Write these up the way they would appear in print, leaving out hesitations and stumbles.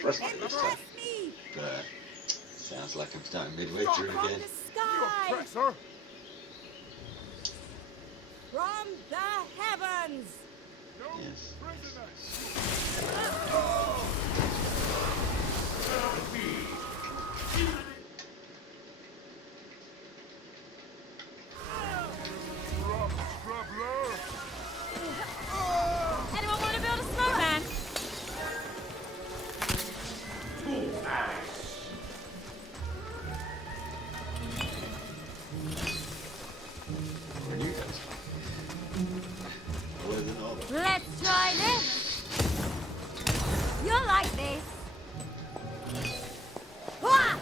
frustrated this time. But sounds like I'm starting midway through again. Oppressor! From the heavens! Yes. Anyone want to build a snowman? Where are you guys? Better than all of them. Let's try this. You'll like this. Wah!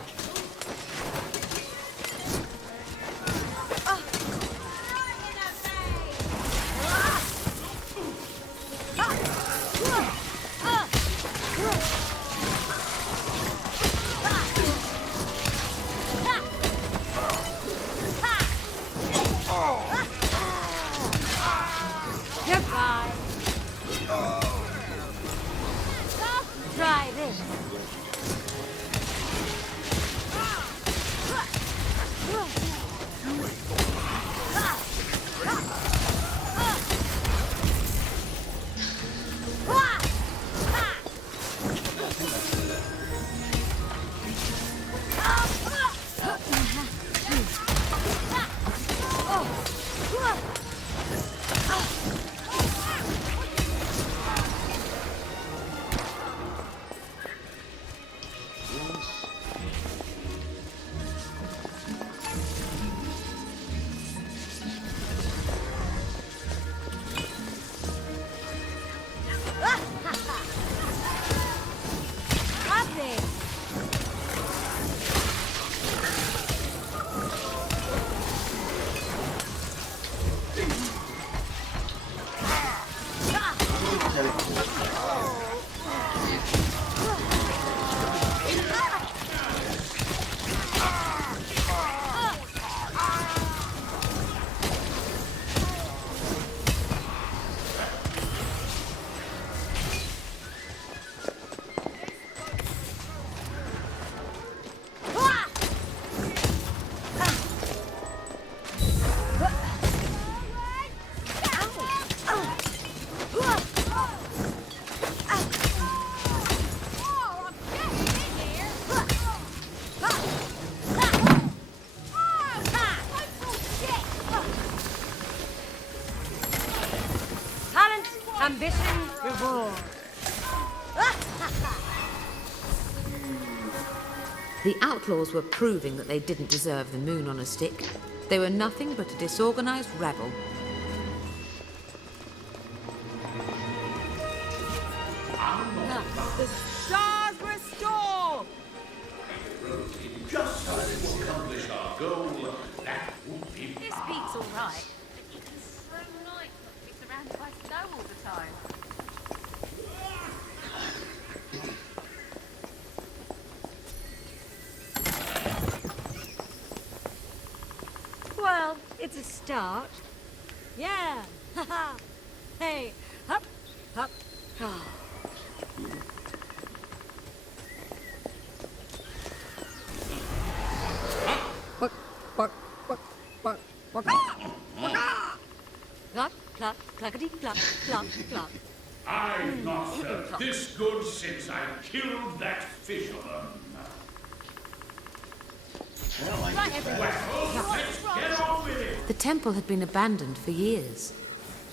Goodbye. Try this. Ambition, reward. The outlaws were proving that they didn't deserve the moon on a stick. They were nothing but a disorganized rabble. The stars restore! Just as we accomplish our goal, that would be This beat's all right, but it's so nice not to be surrounded by snow all the time. Well, it's a start. Yeah. Haha. Hey, up, up. Ah. Cluck, cluck, cluckety, cluck, cluck, cluck. I've not felt this good since I killed that fisherman. I don't like this bad. Well, let's get on with it. The temple had been abandoned for years,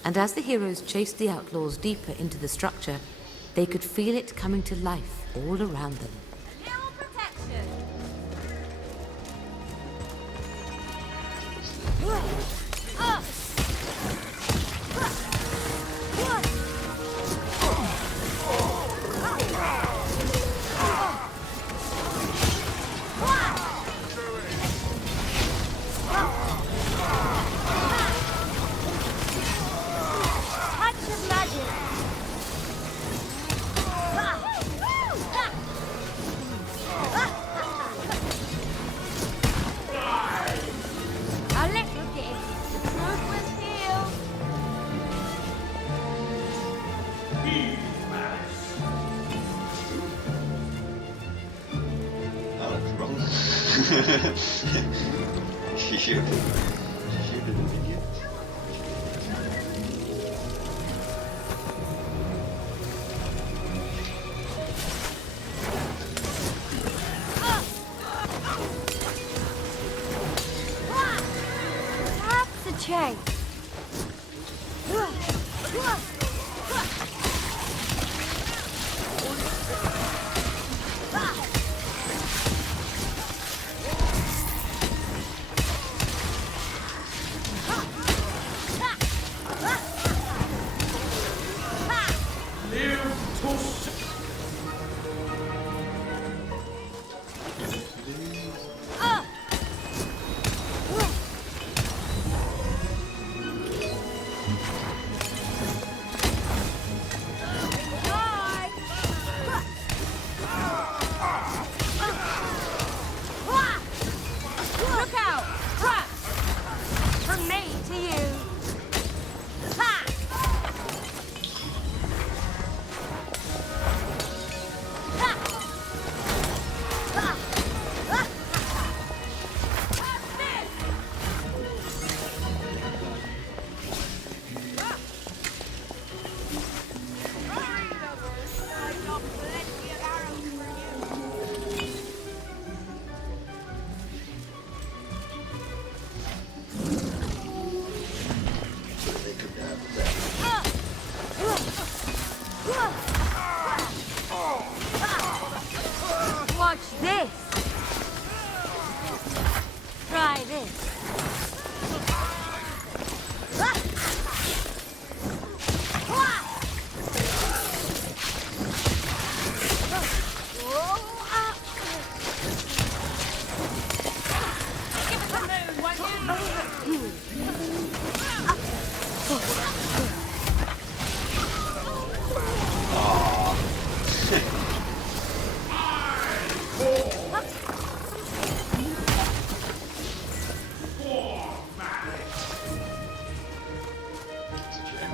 and as the heroes chased the outlaws deeper into the structure, they could feel it coming to life all around them. Hill protection. Touch of magic. Shoot. Shoot at an idiot. That's the chase. Live to see. Look out! Trap! From me to you. Ha! Ha! Ha! Ha! So they could have that. Watch this. Try this. It's a shame.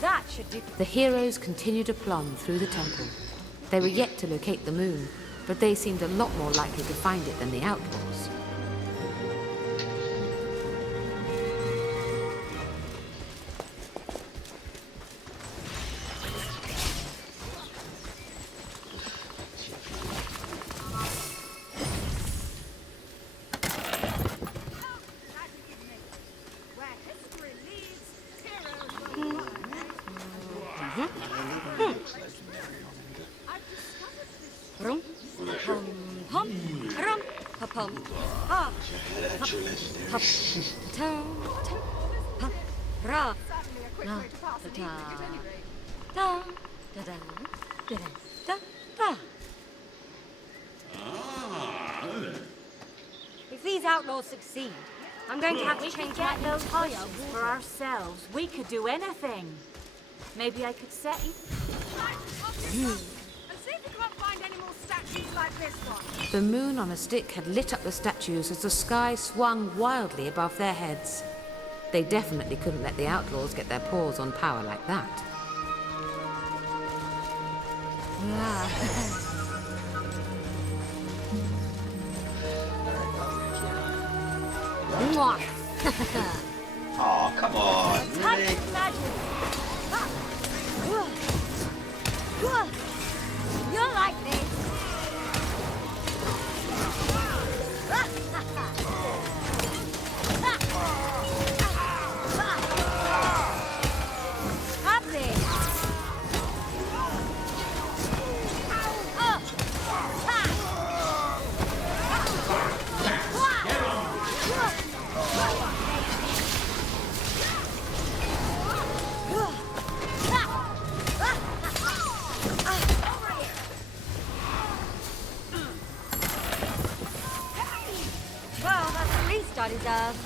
That should do. The heroes continued to plumb through the temple. They were yet to locate the moon, but they seemed a lot more likely to find it than the outlaws. Rum, hum, hum, rum, hum, ha, That's your legendary. hum, tum, tum, hum, ra, na, da, da, da, da, da, da, da. If these outlaws succeed, I'm going to have to change my little tires for ourselves. We could do anything. Maybe I could set you. And see if you can't find any more statues like this one. The moon on a stick had lit up the statues as the sky swung wildly above their heads. They definitely couldn't let the outlaws get their paws on power like that. Mwah. Oh, come on. Touch Really? magic. You'll like this. I deserve.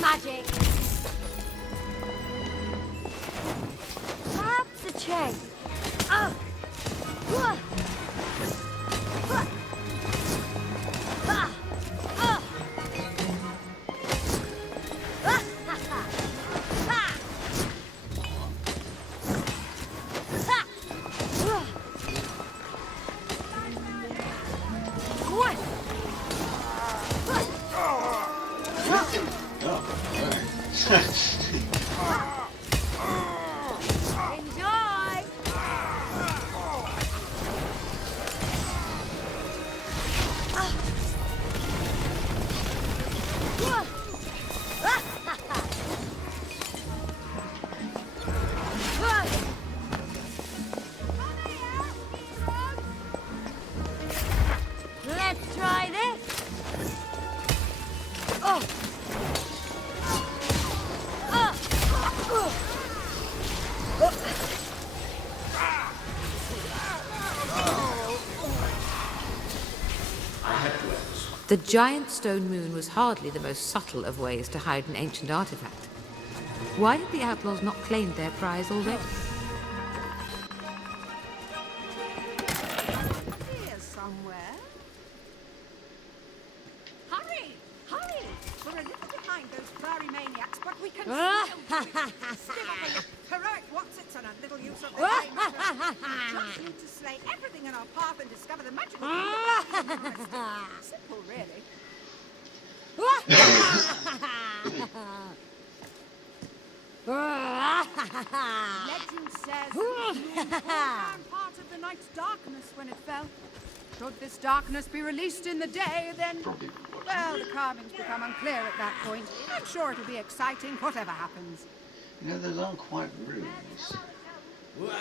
Magic. Perhaps a chain. Enjoy. Let's try this. The giant stone moon was hardly the most subtle of ways to hide an ancient artifact. Why did the outlaws not claim their prize already? Here somewhere. Hurry! Hurry! We're a little behind those furry maniacs, but we can still heroic Watsits and a little use of the name. We just need to slay everything in our path and discover the magical simple, really. Legend says the moon found part of the night's darkness when it fell. Should this darkness be released in the day, then... Well, the carvings become unclear at that point. I'm sure it'll be exciting, whatever happens. You know, those aren't quite runes. I don't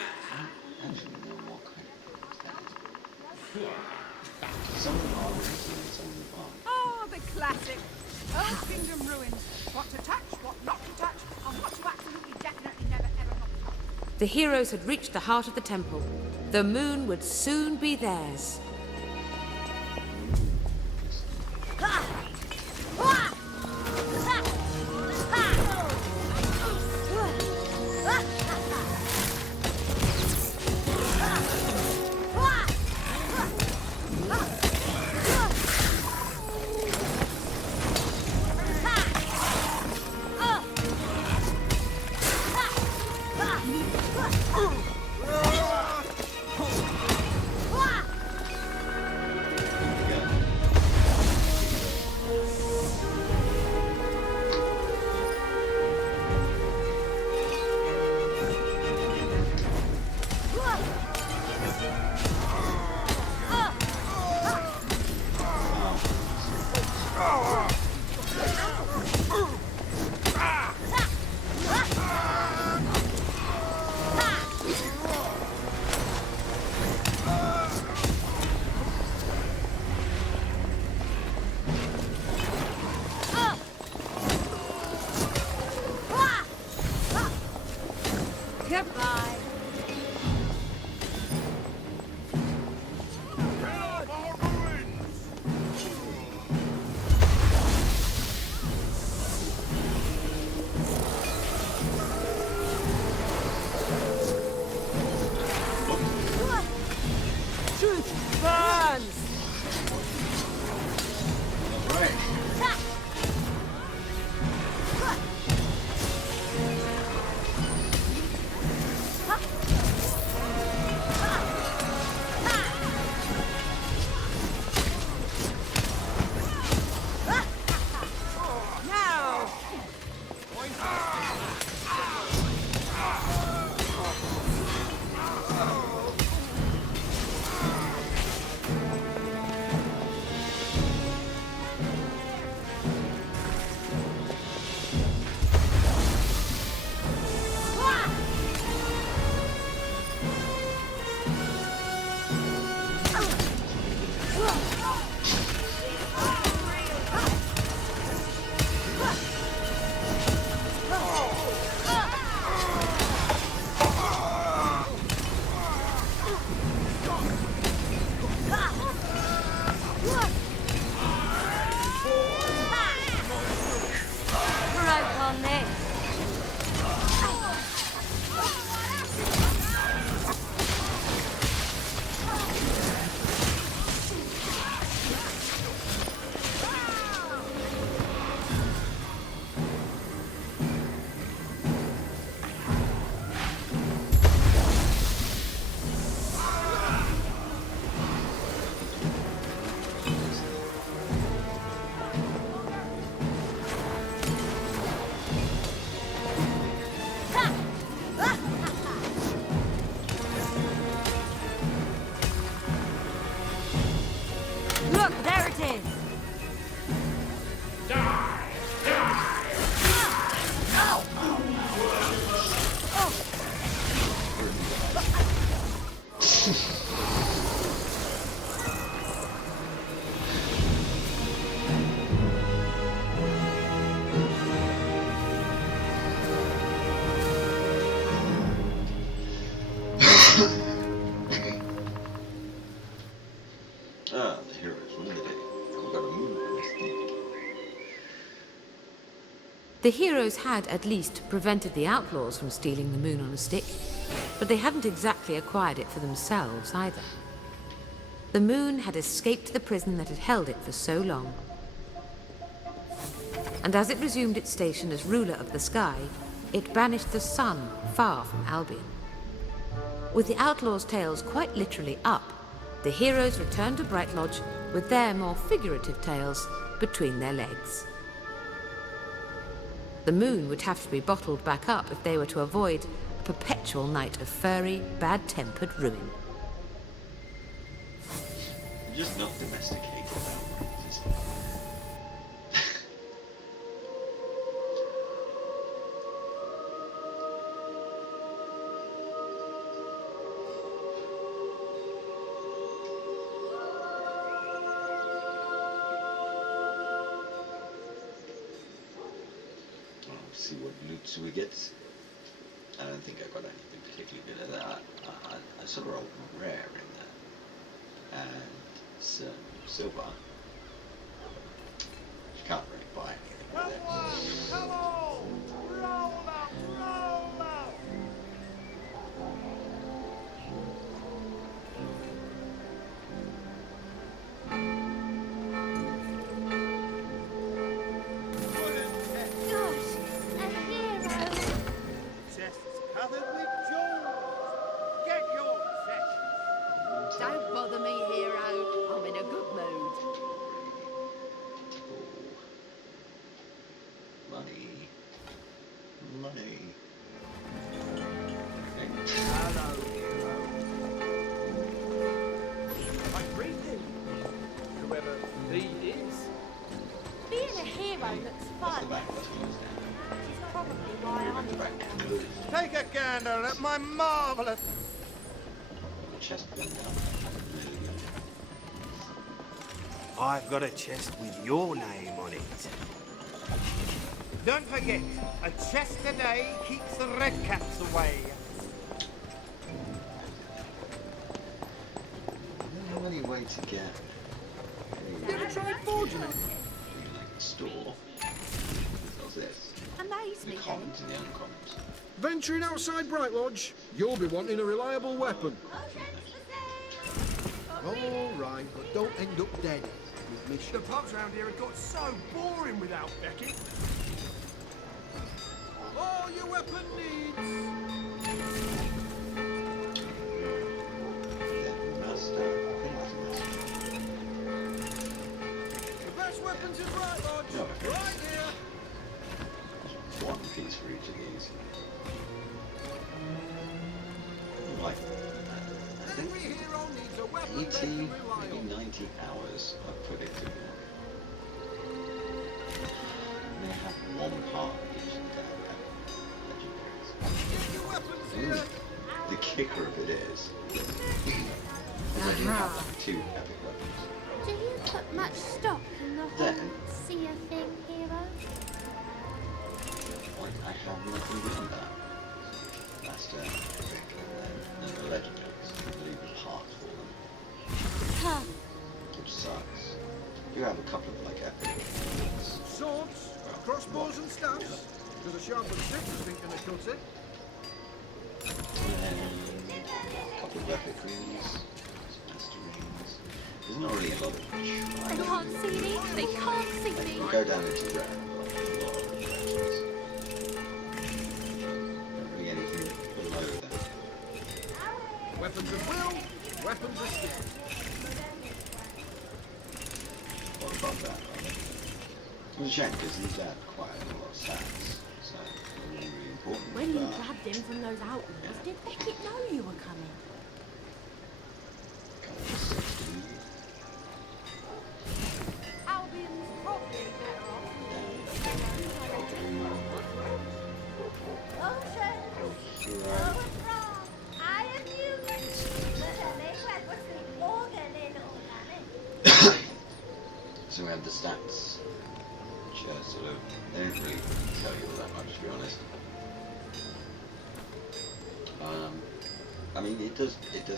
actually know what kind of runes that is. Some of them are runes and some of them aren't. Oh, the classic. Old Kingdom ruins. What to touch, what not to touch, and what to absolutely definitely never ever not touch. The heroes had reached the heart of the temple. The moon would soon be theirs. quick. Rope on this. Look, there it is. Ah, the heroes won the day. We got a moon on this thing. The heroes had at least prevented the outlaws from stealing the moon on a stick, but they hadn't exactly acquired it for themselves either. The moon had escaped the prison that had held it for so long. And as it resumed its station as ruler of the sky, it banished the sun far from Albion. With the outlaws' tails quite literally up, the heroes returned to Bright Lodge with their more figurative tails between their legs. The moon would have to be bottled back up if they were to avoid a perpetual night of furry, bad-tempered ruin. Just not domesticated. Just... see what loot we get. I don't think I got anything particularly good at that. I saw a rare in there. And some silver. You can't really buy anything with it. Come on! Roll up! Roll up! Gosh, a hero. Chests covered with jewels. Get your chest. Don't bother me, hero. I'm in a good mood. Money. Money. Hello, hero. I greet thee, whoever thee is. Being a hero looks What's the fun. back? What's the use there? Which is probably why I'm The back. Take a gander at my marvellous... The chest thing down. I've got a chest with your name on it. Don't forget, a chest a day keeps the redcaps away. I don't know any way to get You ever tried forging it? like the store. What's this? Amaze The me, then. commons and the uncommons. Venturing outside Bright Lodge, you'll be wanting a reliable weapon. All right, but don't end up dead. We've missed The you. pubs round here have got so boring without Becky. All your weapon needs. The best weapons in Bright Lodge. No. Right here. One piece for each of these. Like, I think Every hero needs a weapon they 80, can rely maybe on. 90 hours of predictable. And they have one part of each of the legendaries. Your weapons here. The kicker of it is I do have like 2 epic weapons. Do you put much stock in the whole Then- seer thing, hero? Like, I have nothing beyond that. That's the epic and the legendaries. I leave the parts for them, Huh. which sucks. You have a couple of like epic ones. Swords, crossbows and staffs. There's a sharpened stick that's thinking of cut it. And a couple of epic rings, master rings. There's not really a lot of They which can't see me. They can't see me. go down into red. Not really anything below that. Weapons of will, weapons of skill. What about that? It was a shame because these had quite a lot of stats, so they were really important. When you but grabbed him from those outlaws, did Beckett know you were coming? kind of 16. Albion's probably better off. So we have the stats, which are sort of, they don't really tell you all that much, to be honest. I mean, it does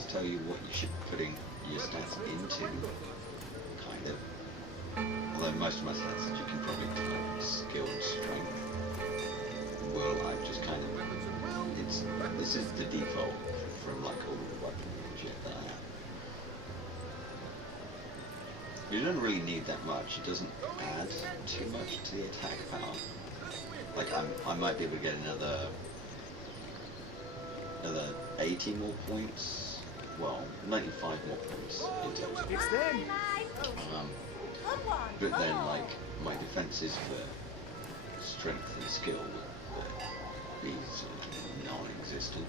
tell you what you should be putting your stats into, kind of. Although most of my stats you can probably type skill and strength. Well, I've just kind of, this is the default from like all the weapons and shit that I have. You don't really need that much. It doesn't add too much to the attack power. Like I might be able to get another 80 more points. Well, 95 more points in total. It's them. But then like my defenses for strength and skill would be sort of non-existent.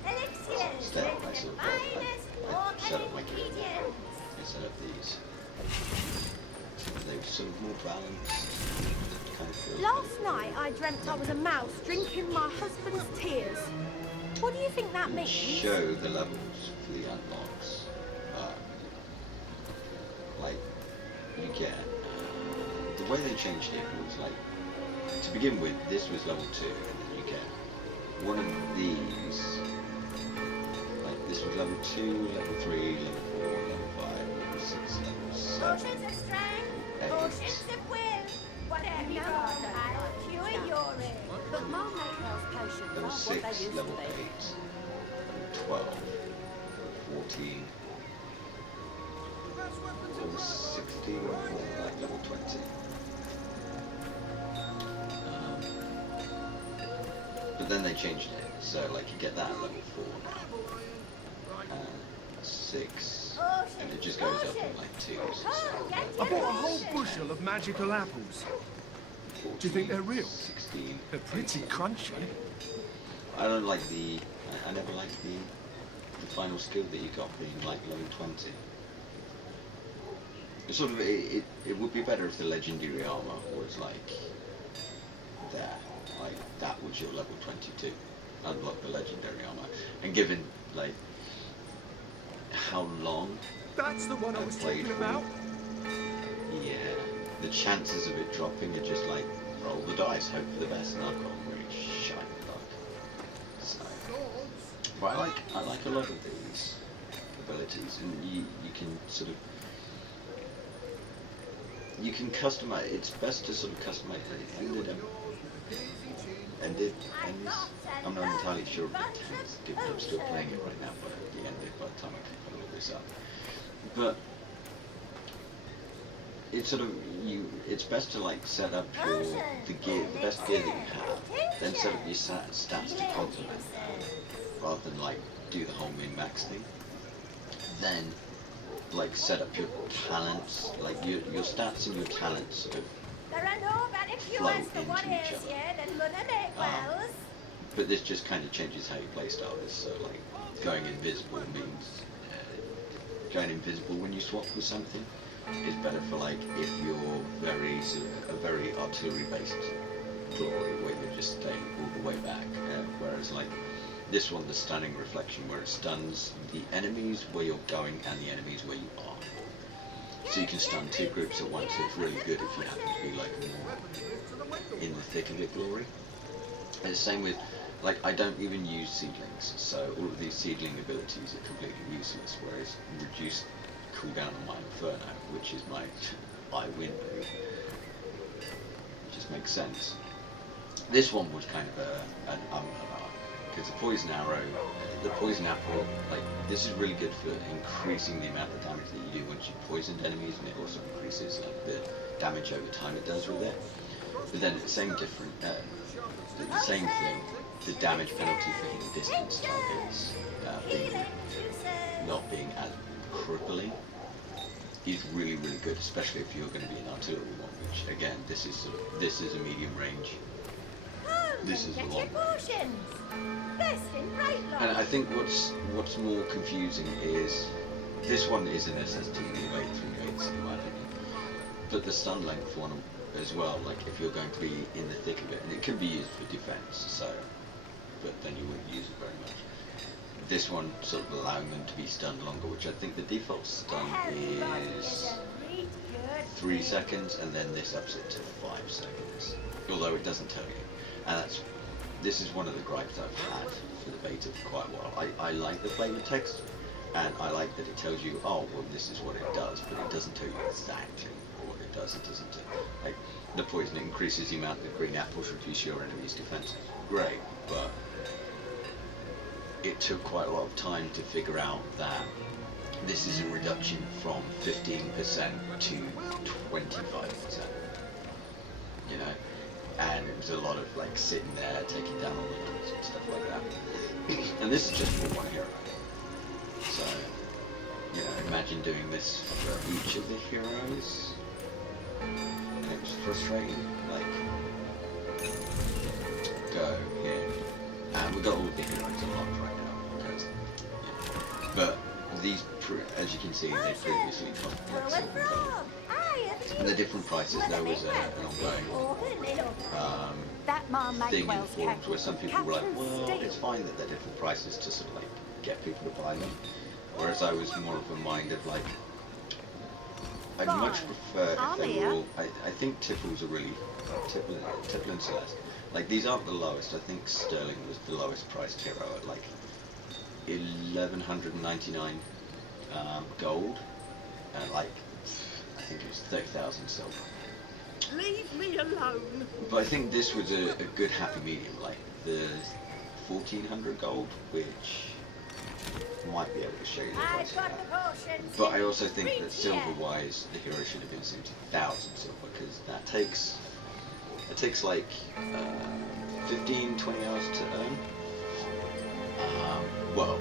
Instead, I sort of I set up my gear. I set up these. They were sort of more balanced. Kind of feel Last night I dreamt I was a mouse drinking my husband's tears. What do you think that means? show the levels for the unlocks. Like you get the way they changed it was like to begin with. This was level 2, and then you get one of these. Like this was level 2, level 3, level 4, level 5, level 6, level 7. Potions of strength, 8. potions of will. Whatever you want, I'll cure your ill. But Mum made those potions Level aren't what they 6, used level to 8, be. level 12, 14, level 16, or like level 20. But then they changed it, so like you get that at level 4 now, 6, and it just goes up in like 2s. I bought a whole bushel of magical apples. Do you think they're real? 16. They're pretty crunchy. I don't like I never liked the final skill that you got being like level 20. It's sort of, it would be better if the legendary armor was like there, like that was your level 22, unlock the legendary armor, and given like how long That's the one I I've was played talking for, about. yeah, the chances of it dropping are just like roll the dice, hope for the best, and I've got really shiny luck. So, but I like a lot of these abilities, and you can sort of customize. It's best to sort of customize the ended ends. I'm not entirely sure of the tense, given I'm still playing it right now, but the ended by the time I can put all this up. But it's sort of it's best to like set up the best gear that you have, then set up your stats to complement that, rather than like do the whole min-max thing. Then like set up your talents, like your stats and your talents sort of flow into each other. But this just kind of changes how you play style. So like going invisible means going invisible when you swap with something is better for like if you're very sort of a very artillery based glory where you're just staying all the way back, whereas like this one, the stunning reflection, where it stuns the enemies where you're going and the enemies where you are. So you can stun two groups at once. So it's really good if you happen to be like more in the thick of it glory. And the same with, like, I don't even use seedlings, so all of these seedling abilities are completely useless, whereas reduced cooldown on my Inferno, which is my I win move, it just makes sense. This one was kind of an because the poison arrow, the poison apple, like, this is really good for increasing the amount of damage that you do once you've poisoned enemies, and it also increases like the damage over time it does with it. But then the same thing, the damage penalty for hitting distance targets not being as crippling is really, really good, especially if you're going to be an artillery one, which again, this is a medium range. This is the long range. And I think what's more confusing is this one is an SST of 838 in my opinion, but the stun length one as well. Like if you're going to be in the thick of it, and it can be used for defense, so, but then you wouldn't use it very much. This one sort of allowing them to be stunned longer, which I think the default stun is 3 seconds, and then this ups it to 5 seconds. Although it doesn't tell you, and this is one of the gripes I've had for the beta for quite a while. I like the flavor text, and I like that it tells you, oh well, this is what it does, but it doesn't tell you exactly what it does. It doesn't like the poison increases the amount that green apples reduce your enemy's defenses. Great, but it took quite a lot of time to figure out that this is a reduction from 15% to 25%. You know, and it was a lot of like sitting there, taking down all the numbers and stuff like that. And this is just for one hero. So, you know, imagine doing this for each of the heroes. And it was frustrating. Like, go here. And we got all the heroes unlocked right now because, yeah. But these, as you can see, they previously cost like silver and gold. And the different prices, there was an ongoing thing in the forums where some people were like, well, it's fine that they're different prices to sort of like get people to buy them. Whereas I was more of a mind of like, I'd much prefer if they were all, I think Tipples are really, Tipple and Celeste, like these aren't the lowest. I think Sterling was the lowest priced hero at like 1199 gold, and like I think it was 30,000 silver. Leave me alone. But I think this was a good happy medium, like the 1400 gold, which might be able to show you the price of that. But I also think that silver-wise, the hero should have been 70,000 silver, because that takes like 15-20 hours to earn. Well,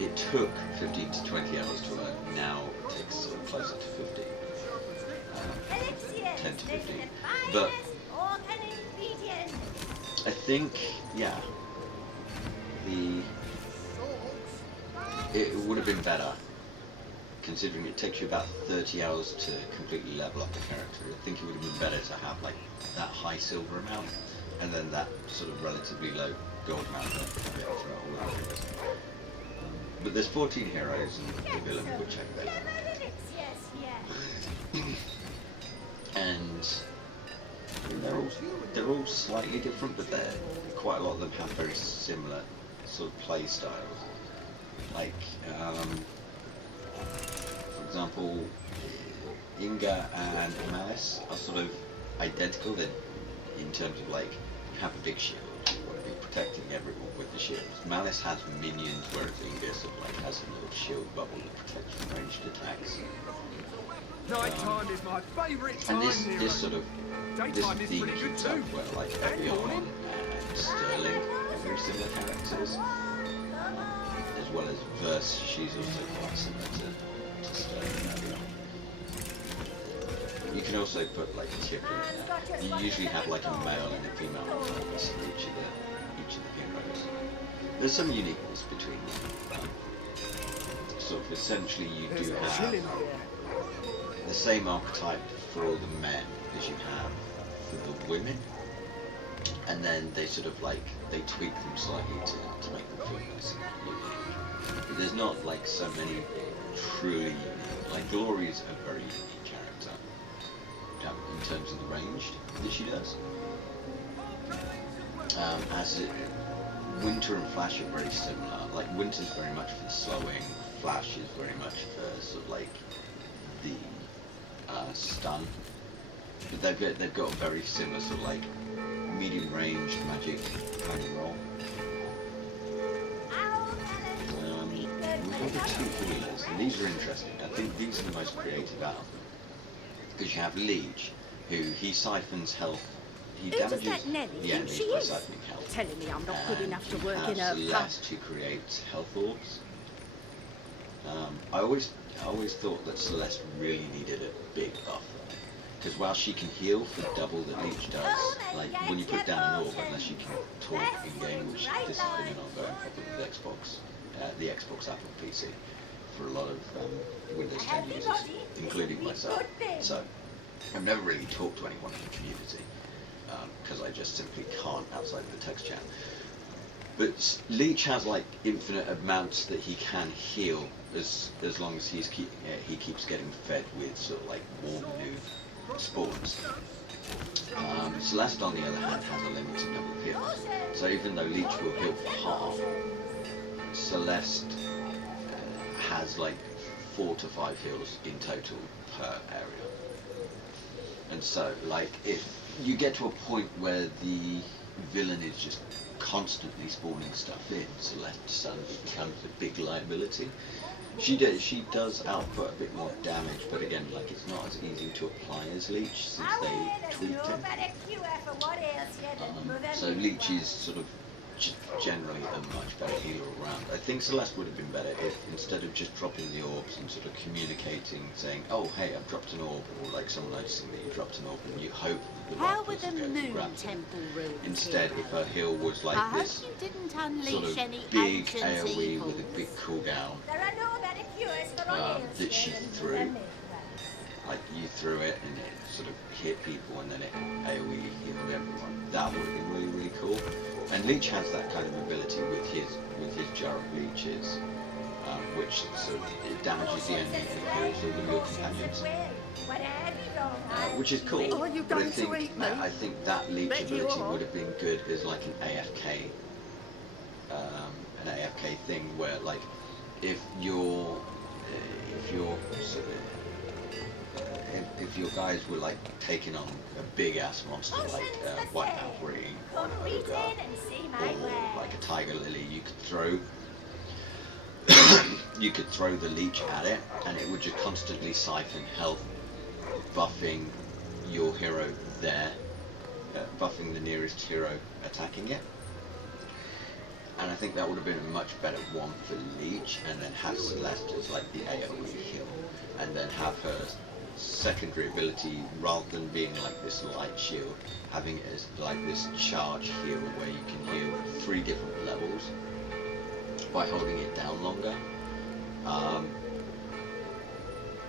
it took 15 to 20 hours to earn. Now it takes sort of closer to 15. 10 to 15. But I think, yeah, it would have been better, considering it takes you about 30 hours to completely level up the character. I think it would have been better to have like that high silver amount, and then that sort of relatively low gold amount to be able to throw all the heroes. But there's 14 heroes, and the villain will check that. And they're all slightly different, but quite a lot of them have very similar sort of play styles. Like, for example, Inga and Malice are sort of identical in terms of like, you have a big shield, you want to be protecting everyone with the shields. Malice has minions, whereas Inga sort of like has a little shield bubble that protects from ranged attacks. Nighttime is my favourite And time, this Nero. sort of Daytime is theme pretty good keeps too. up where like Evian and Sterling are very similar characters, as well as Verse. She's also quite similar to Sterling and Evian. You can also put like Tip in. You usually have like a male and a female protagonist in each of the heroes. There's some uniqueness between them. Sort of essentially you There's do a have shilling here. the same archetype for all the men as you have for the women, and then they sort of like they tweak them slightly to make them feel nice and unique. But there's not like so many truly unique. Like Glory's a very unique character in terms of the range that she does. Winter and Flash are very similar. Like Winter's very much for the slowing, Flash is very much for sort of like the stun. But they've got a very similar sort of like medium range magic kind of role. We've got the two healers, and these are interesting. I think these are the most creative out of them. Because you have Leech, who he siphons health. He damages the enemy by siphoning health. Telling me I'm not good enough to work in a a Celeste who creates health orbs. I always thought that Celeste really needed a big buff. Because while she can heal for double that Leech does, like when you put down an orb, unless you can talk in game, which this has been an ongoing problem with Xbox, the Xbox app on PC, for a lot of Windows 10 users, including myself. So I've never really talked to anyone in the community, because I just simply can't outside the text chat. But Leech has like infinite amounts that he can heal as long as he keeps getting fed with sort of like warm new spawns. Celeste on the other hand has a limited number of heals. So even though Leech will heal for half, Celeste has like 4 to 5 heals in total per area. And so like if you get to a point where the villain is just constantly spawning stuff in, Celeste suddenly becomes a big liability. She does output a bit more damage, but again, like it's not as easy to apply as Leech since they tweaked it. So Leech is sort of generally a much better healer all round. I think Celeste would have been better if instead of just dropping the orbs and sort of communicating, saying, "Oh hey, I've dropped an orb," or like someone noticing that you dropped an orb and you hope that the right person goes and grabs it. Instead, if her heal was like this sort of big AoE with a big cooldown that she threw, like you threw it and it sort of hit people and then it AoE healed everyone, that would have been really, really cool. And Leech has that kind of ability with his jar of leeches, which sort of it damages the enemy and it kills all of your companions, which is cool. Are you but going to eat me? I think that leech Bet you ability are. would have been good as like an AFK thing where like if your guys were like taking on a big ass monster like White Valkyrie or an ogre or like a Tiger Lily, you could throw the leech at it and it would just constantly siphon health, buffing your hero there, buffing the nearest hero attacking it. And I think that would have been a much better one for Leech, and then have Celeste as like the AoE heal, and then have her secondary ability, rather than being like this light shield, having it as like this charge heal where you can heal 3 different levels by holding it down longer.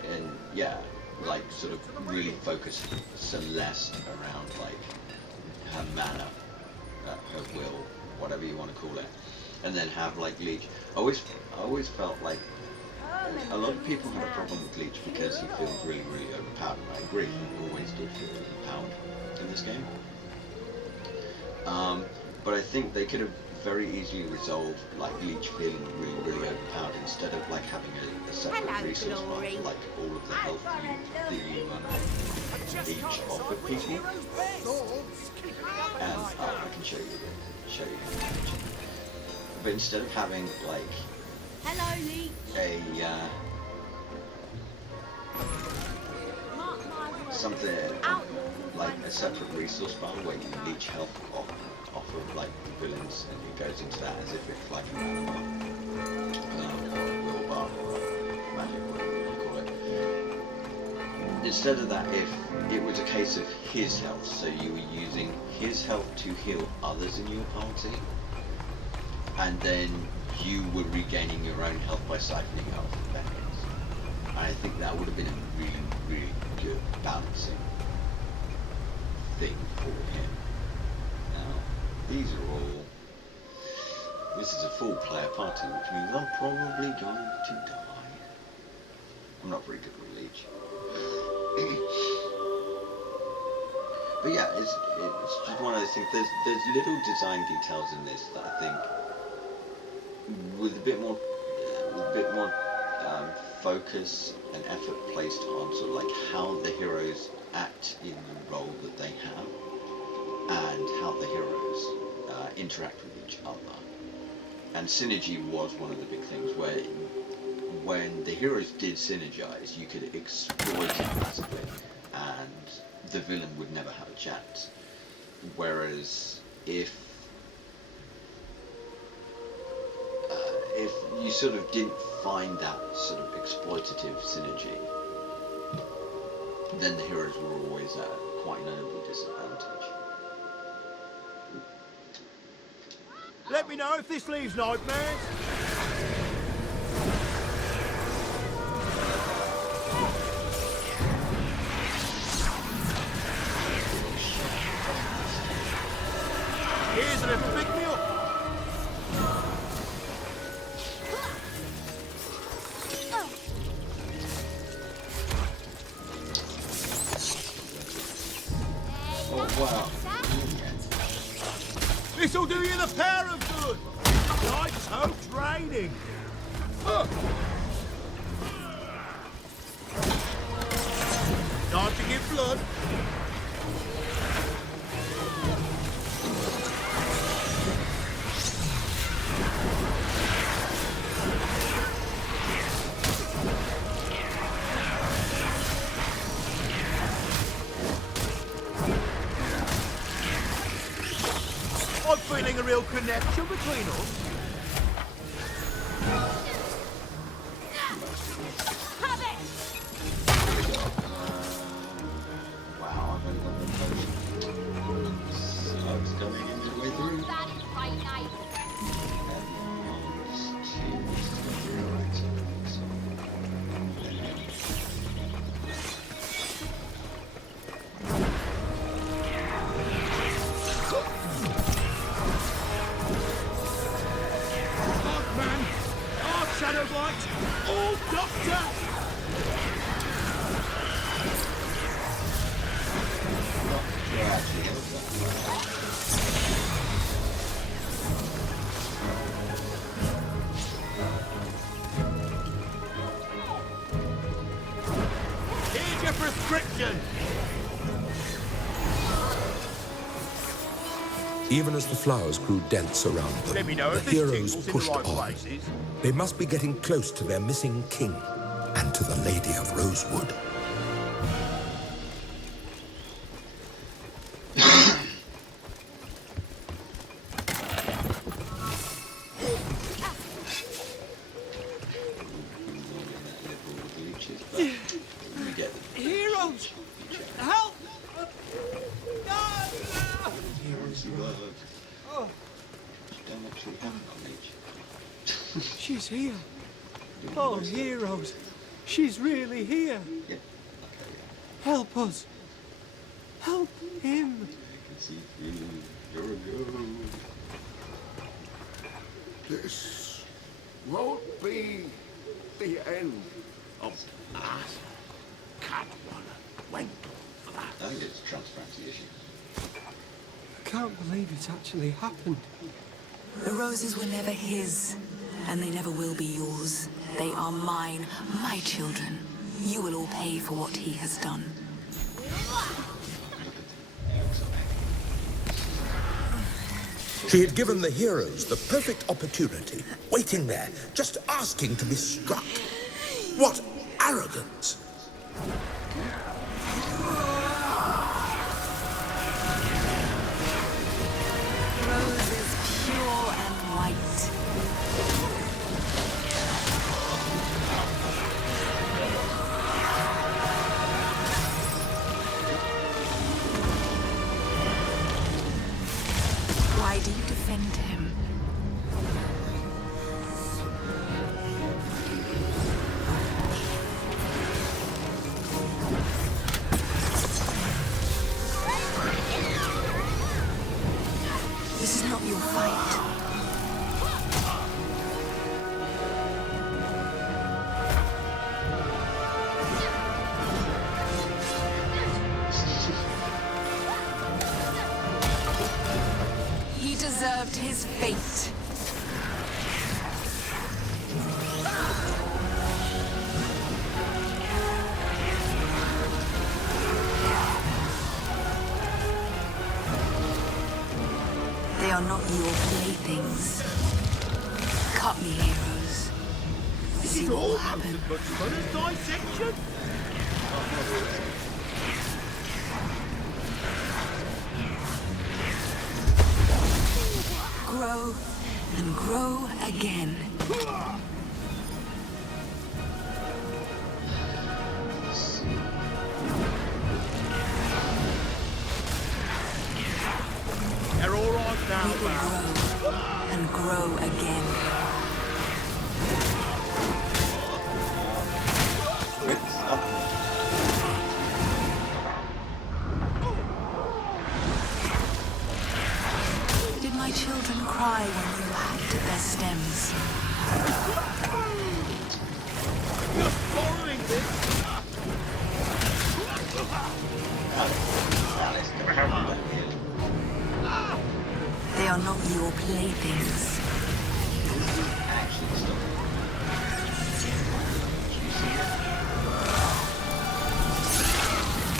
And yeah, like sort of really focus Celeste around like her mana, her will, whatever you want to call it, and then have like Leech. I always felt like a lot of people had a problem with Leech because he feels really, really overpowered, and I agree, he always did feel overpowered in this game. But I think they could have very easily resolved like Leech feeling really, really overpowered instead of like having a separate resource bar for like all of the health that you Leech offered people. And I can show you in a minute. But instead of having like something like a separate resource bar where you leech health off of like villains, and it goes into that as if it's like a mana bar, or a will bar, or a magic, whatever you call it. Instead of that, if it was a case of his health, so you were using his health to heal others in your party, and then you were regaining your own health by siphoning out the benefits. And I think that would have been a really, really good balancing thing for him. Now, these are all... This is a full player party, which means I'm probably going to die. I'm not very good with Leech. But yeah, it's just one of those things. There's little design details in this that I think, with a bit more focus and effort placed on sort of like how the heroes act in the role that they have, and how the heroes interact with each other. And synergy was one of the big things where, when the heroes did synergize, you could exploit it massively, and the villain would never have a chance. Whereas if you sort of didn't find that sort of exploitative synergy, then the heroes were always at quite a notable disadvantage. Let me know if this leaves nightmares. Here's a little pick me up. Oh wow. This'll do you the pair of good. Life's so draining. Time to give blood. I'm feeling a real connection between us. Wow, I've only got one potion. So I was going in midway through. That is right nice. Shadowblight! Oh, Doctor! Here's your prescription! Even as the flowers grew dense around them, Let me know the if this heroes tingle's in pushed the right on. places. They must be getting close to their missing king and to the Lady of Rosewood. Heroes! Help! No! Oh. Don't actually have knowledge. She's here. Oh, heroes. She's really here. Yeah. Help us. Help him. I can see through your go. This won't be the end of us. Catwoman went for that. I think it's transparency issue. I can't believe it's actually happened. The roses were never his, and they never will be yours. They are mine, my children. You will all pay for what he has done. She had given the heroes the perfect opportunity, waiting there, just asking to be struck. What arrogance! your fight. He deserved his fate. They are not your playthings. Cut me, heroes. See what will happen. Grow and grow again. They're all right now, We will grow and grow again. Did my children cry when you hacked at their stems? You're following this. They are not your playthings.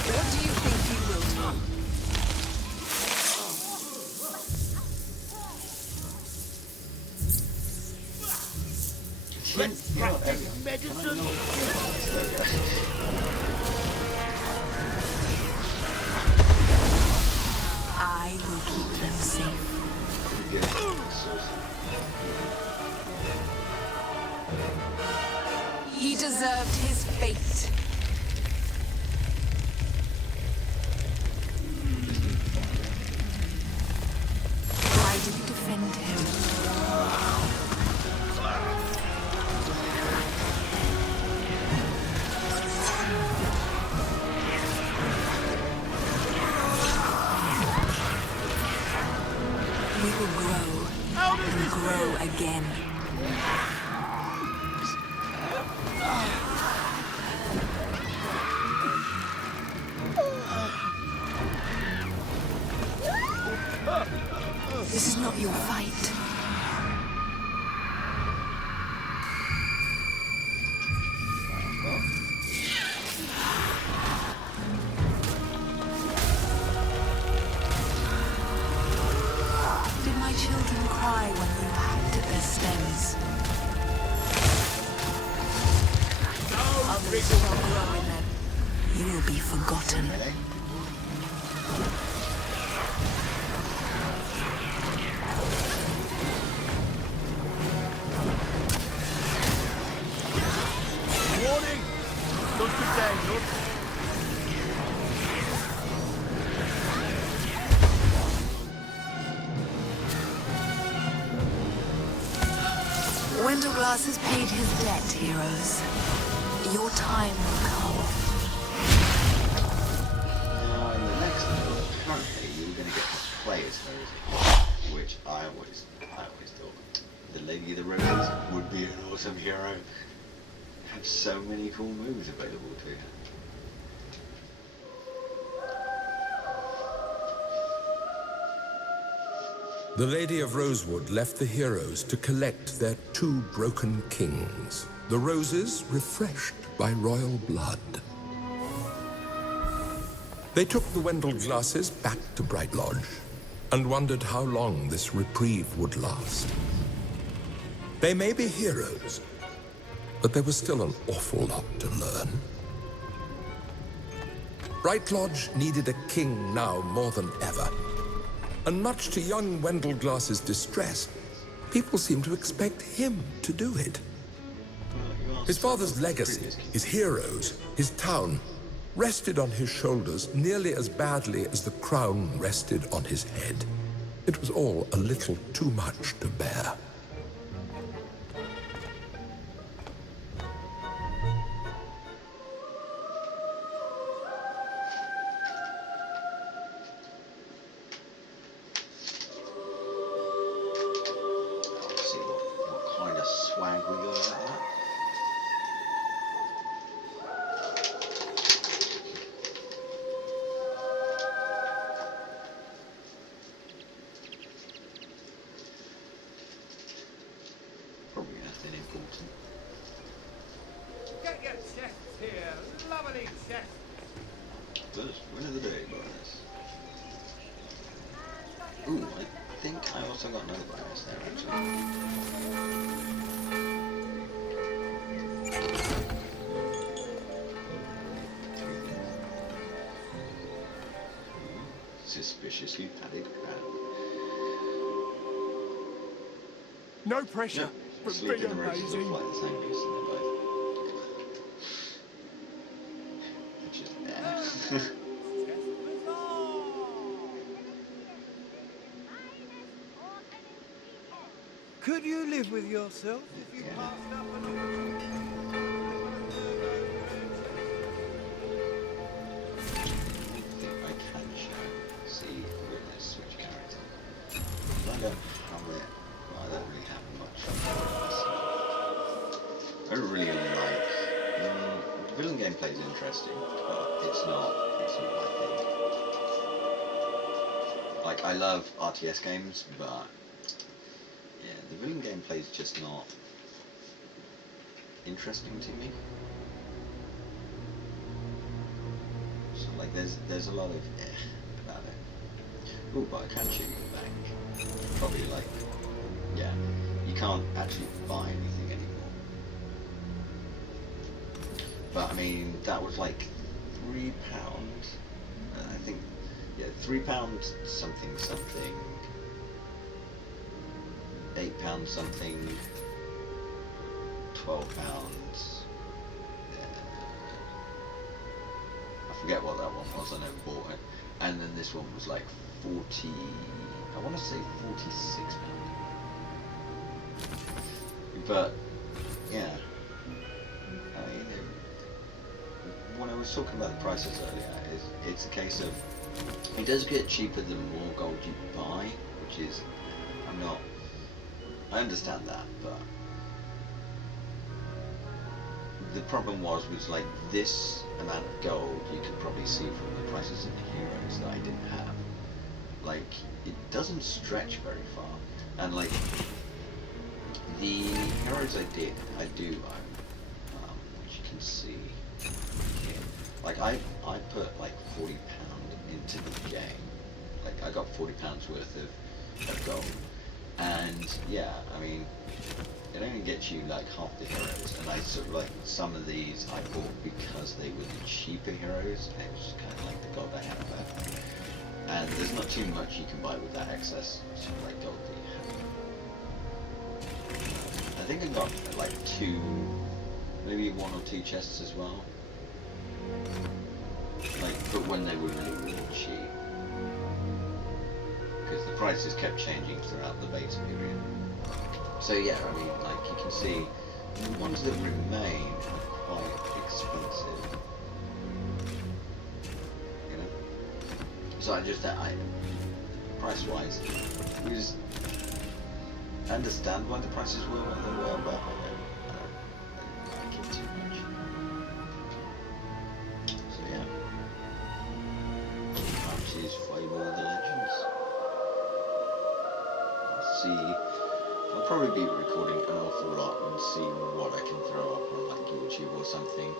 What do you think you will do? Let's practice medicine. I will keep them safe. He deserved his fate. Why did you defend him? We will grow and grow again. This is not your fight. Did my children cry when you hacked at their stems? Others shall grow in them. You will be forgotten. Warning! Not today, not. Wendell-Glass has paid his debt, heroes. Your time will come. Now, in the next level, apparently you were going to get to play as Rosie, which I always thought the Lady of the Roses would be an awesome hero. Had so many cool moves available to her. The Lady of Rosewood left the heroes to collect their two broken kings, the roses refreshed by royal blood. They took the Wendell-Glasses back to Bright Lodge and wondered how long this reprieve would last. They may be heroes, but there was still an awful lot to learn. Bright Lodge needed a king now more than ever. And much to young Wendell-Glass's distress, people seemed to expect him to do it. His father's legacy, his heroes, his town, rested on his shoulders nearly as badly as the crown rested on his head. It was all a little too much to bear. bonus. Win of the day bonus. Ooh, I think I also got another bonus there actually. Suspiciously padded crown. No pressure, but Sleep be in the roses amazing. look like the same person in both. Which is there. Could you live with yourself if you passed up an opportunity? I think I can see witness switch character. I don't have it. Well, I don't really have much. I don't really like. The villain gameplay is interesting, but it's not my thing. Like, I love RTS games, but yeah, the villain gameplay is just not interesting to me. So like, there's a lot of about it. Ooh, but I can shoot you back. Probably like, yeah, you can't actually buy anything anymore. But I mean, that was like £3. I think, yeah, £3 something something. £8 something. £12. I forget what that one was. I never bought it. And then this one was like 40. I want to say £46. But yeah, I mean, when I was talking about the prices earlier, it's a case of it does get cheaper the more gold you buy, which is I understand that, but the problem was like this amount of gold you could probably see from the prices of the heroes that I didn't have. Like, it doesn't stretch very far, and like the heroes I do own, which you can see here. Like I put like £40 into the game. Like I got £40 worth of gold, and yeah, I mean, it only gets you like half the heroes, and I sort of like some of these I bought because they were the cheaper heroes, and it was just kind of like the gold I had left. And there's not too much you can buy with that excess sort of like gold that you have. I think I got like maybe 1 or 2 chests as well. Like, but when they were really cheap, because the prices kept changing throughout the beta period. So yeah, I mean, like you can see, the ones that remain are quite expensive. You know? So price-wise, I understand why the prices were what they were, but I don't like it too much. So yeah. Which is Fable of the Legends. Let's see. I'll probably be recording an awful lot and see what I can throw up on like YouTube or something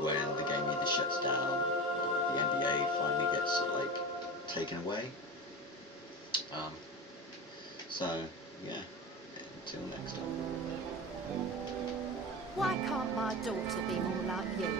when the game either shuts down or the NDA finally gets like taken away. So yeah, until next time. Why can't my daughter be more like you?